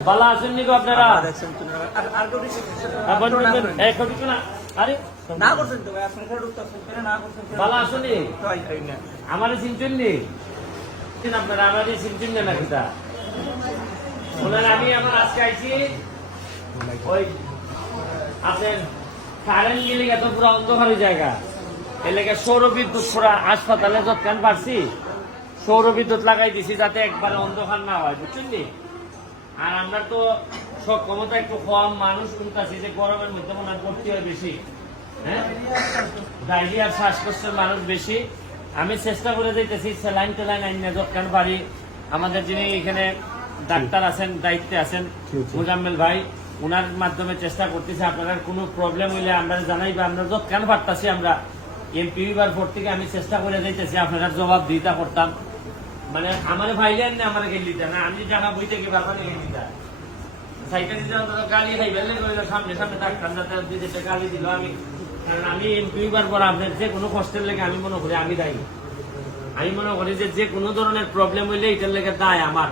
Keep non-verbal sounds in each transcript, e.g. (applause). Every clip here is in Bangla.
ভালো আছেন নিকো আপনারা? আর না? করছেন তো না করছেন, খেলে- ভালো আসুনি তাই, এই না। আমারে চিনছেন নি? আপনারা? আমারই চিনছেন না নাকি তা? আমি আমার আজকে আইছি ওই আপনার কারেন্ট গেলে এত পুরো অন্ধকারের জায়গা। এলাকা সৌর বিদ্যুৎ পুরা হাসপাতালে পারছি সৌর বিদ্যুৎ লাগাই দিছি যাতে একবারে অন্ধকার না হয় বুঝছেন নি? আর আমরা তো সব ক্ষমতা একটু কম, মানুষ শুনতেছি যে গরমের মধ্যে মনে হয় ভর্তি হয় বেশি। হ্যাঁ? ডায়রিয়ার শ্বাসকষ্টের মানুষ বেশি। আমি চেষ্টা করে দিতেছি স্যালাইন টেলাইন আইন যৎকান বাড়ি। আমাদের যিনি এখানে ডাক্তার আছেন, দায়িত্বে আছেন, মুজাম্মেল ভাই ওনার মাধ্যমে চেষ্টা করতেছি আপনার কোনো প্রবলেম হইলে আমরা জানাই বা আমরা যৎকান পারতাছি আমরা এমপি বার পর থেকে আমি চেষ্টা করে দিতেছি আপনারা জবাব দিতা করতাম। মানে আমার ভাইলেন না আমার গেলি না। আমি জায়গা বইতে কি বাবা গেলি না সাইকেল দিতে গালি খাই বেলে কইলো সামনে সামনে ডাক্তার যাতে দিতে গালি দিল আমি। কারণ আমি দুইবার পর আপনার যে কোনো কষ্টের লেগে আমি মনে করি আমি দায়ী। আমি মনে করি যে যে কোনো ধরনের প্রবলেম হইলে এটার লেগে দায় আমার।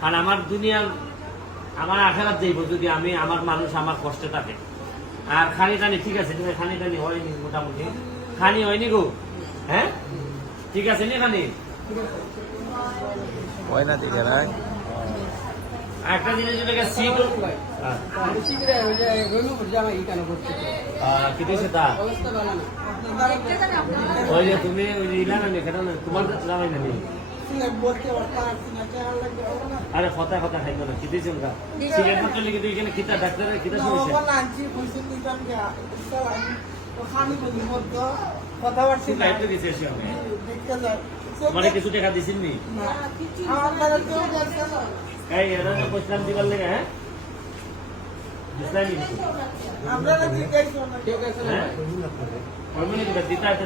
কারণ আমার দুনিয়ার, আমার আখেরাত যাইব যদি আমি, আমার মানুষ আমার কষ্টে থাকে। আর খানি টানি ঠিক আছে, খানি টানি হয়নি মোটামুটি। খানি হয়নি গো হ্যাঁ? ঠিক আছে নি খানি? হয় না দিকে ভাই। একটা তুমি না কেন না তোমার জামাই না আরে কথা কথা না সিগারেট পত্র লিখে এখানে কিতা ডাক্তারের কিতা শুনেছে দায়িত্ব দিয়েছে এসে আমি মানে কিছু টাকা দিছেন নি? এই এরা তো পয়সা দিবার লেগে হ্যাঁ? নি? হ্যাঁ?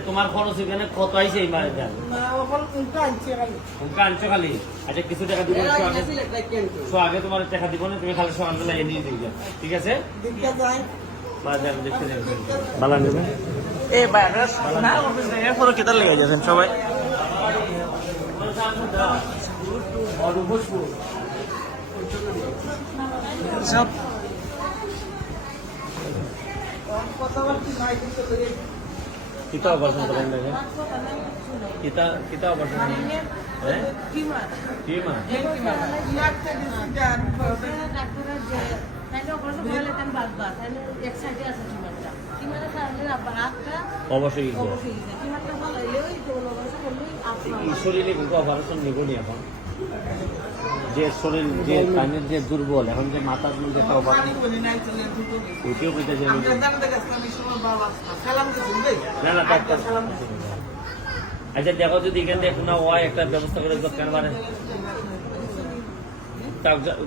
তোমার খরচ এখানে কত আইছে এই মারে আনছো খালি। আচ্ছা কিছু টাকা দিব আগে। সো আগে তোমার টাকা দিব না তুমি খালি সকালবেলা এনে দিয়ে ঠিক আছে? ভালো নেবে? এ ভাই, আপনারা না করছেন তো, এরপরও কেতার লেগে যাচ্ছেন সবাই সব কিতা অপারেশন করেন দেখে কিতা কিতা অপারেশন হ্যাঁ কি মা অবশ্যই এই শরীরে কিন্তু অপারেশন নিবনি এখন। যে শরীর যে কানের যে দুর্বল এখন যে মাথার মধ্যে একটা অপারেশন ওইটিও কইতে যে না না ডাক্তার আচ্ছা দেখো যদি এখান থেকে কোনো হয় একটা ব্যবস্থা করে দোকান মানে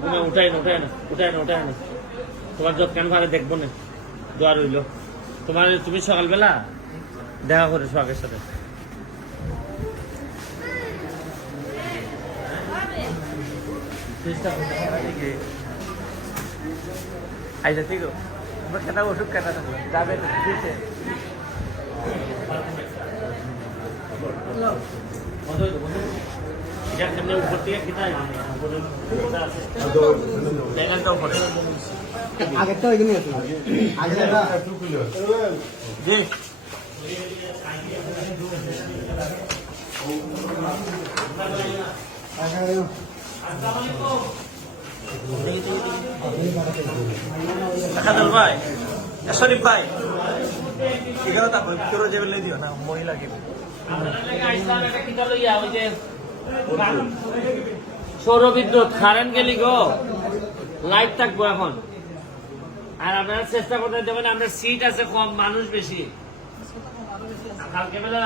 তুমি উঠাই না উঠাই না উঠাই না উঠাই না তোমার দোকান ভাড়া দেখব না। দোয়া রইল তোমার তুমি সকালবেলা দেখা করে সোহাগের সাথে। আচ্ছা ঠিক আছে কেটা ওষুধ কেটা থাকবে যাবে উপর থেকে খিতা আগেরটা ওইখানে আছে আগেরটা জি খাদল ভাই শরীফ ভাই এখানে তারপর কেউ সৌর বিদ্যুৎ কারেন্ট গেলি গো। লাইট থাকব এখন। আর আপনারা চেষ্টা করতে দেবেন, আপনার সিট আছে কম, মানুষ বেশি।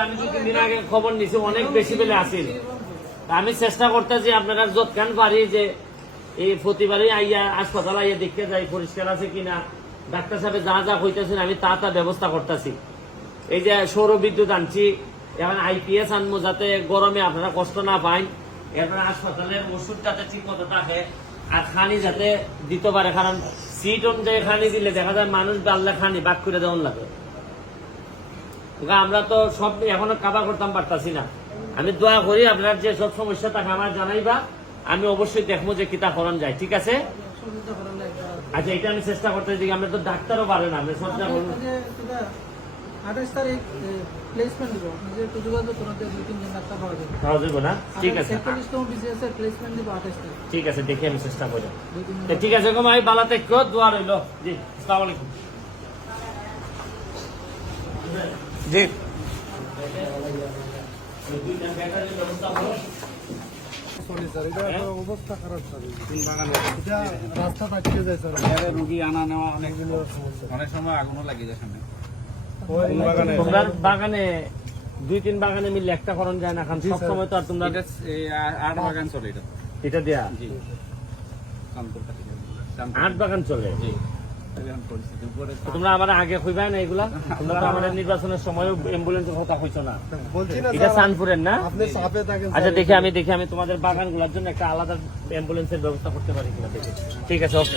আমি নিছি, অনেক আমি চেষ্টা করতেছি আপনারা যৎকান পারি যে এই প্রতিবারই আইয়া হাসপাতাল আইয়া দেখতে যাই, পরিষ্কার আছে কিনা। ডাক্তার সাহেব যা যা হইতেছেন আমি তা তা ব্যবস্থা করতেছি। এই যে সৌর বিদ্যুৎ আনছি, এখন আইপিএস আনব যাতে গরমে আপনারা কষ্ট না পান এরপরে হাসপাতালের ওষুধ যাতে ঠিক মতো থাকে আর খানি যাতে দিতে পারে কারণ সিট অনুযায়ী খানি দিলে দেখা যায় মানুষ ডাললে খানি বাক করে দেওয়ান লাগে। আমরা তো সব এখনও কাবার করতাম পারতাছি না। আমি দোয়া করি আপনার যে সব সমস্যা থাকে আমার জানাইবা। আমি অবশ্যই দেখব যে কিতা করণ যায় ঠিক আছে? আচ্ছা এটা আমি চেষ্টা করতে দিই আমরা তো ডাক্তারও পারে না আমি করব আঠাশ তারিখ প্লেসমেন্ট দিব। যে একটু যোগাযোগ দুই তিনজন ডাক্তার পাওয়া যাবে। খাওয়া যাবে না? ঠিক আছে। একচল্লিশতম বিসিএস এর প্লেসমেন্ট দিব আঠাশ তারিখ। ঠিক আছে দেখি আমি চেষ্টা করি। তো ঠিক আছে এরকম আমি বালাতে কেউ দোয়া রইল। জি আসসালামু আলাইকুম। জি। অবস্থা খারাপ রাস্তা থাকতে যায় স্যার রুগী আনা নেওয়া অনেক সমস্যা অনেক সময় আগুনও লাগে যায় সামনে। তোমরা বাগানে। দুই তিন বাগানে মিললে একটা করণ যায় না কারণ সব সময় তো আর তোমরা আট বাগান চলে এটা। এটা দেয়া? আট বাগান চলে? তোমরা আমার আগে কইবা না এগুলা? (laughs) তোমরা তো আমাদের নির্বাচনের সময় অ্যাম্বুলেন্সের কথা কইছো না। এটা সানপুরের না? আপনি চাপে থাকেন আচ্ছা দেখি আমি দেখি আমি তোমাদের বাগানগুলোর জন্য একটা আলাদা অ্যাম্বুলেন্সের ব্যবস্থা করতে পারি কিনা দেখি। ঠিক আছে ওকে।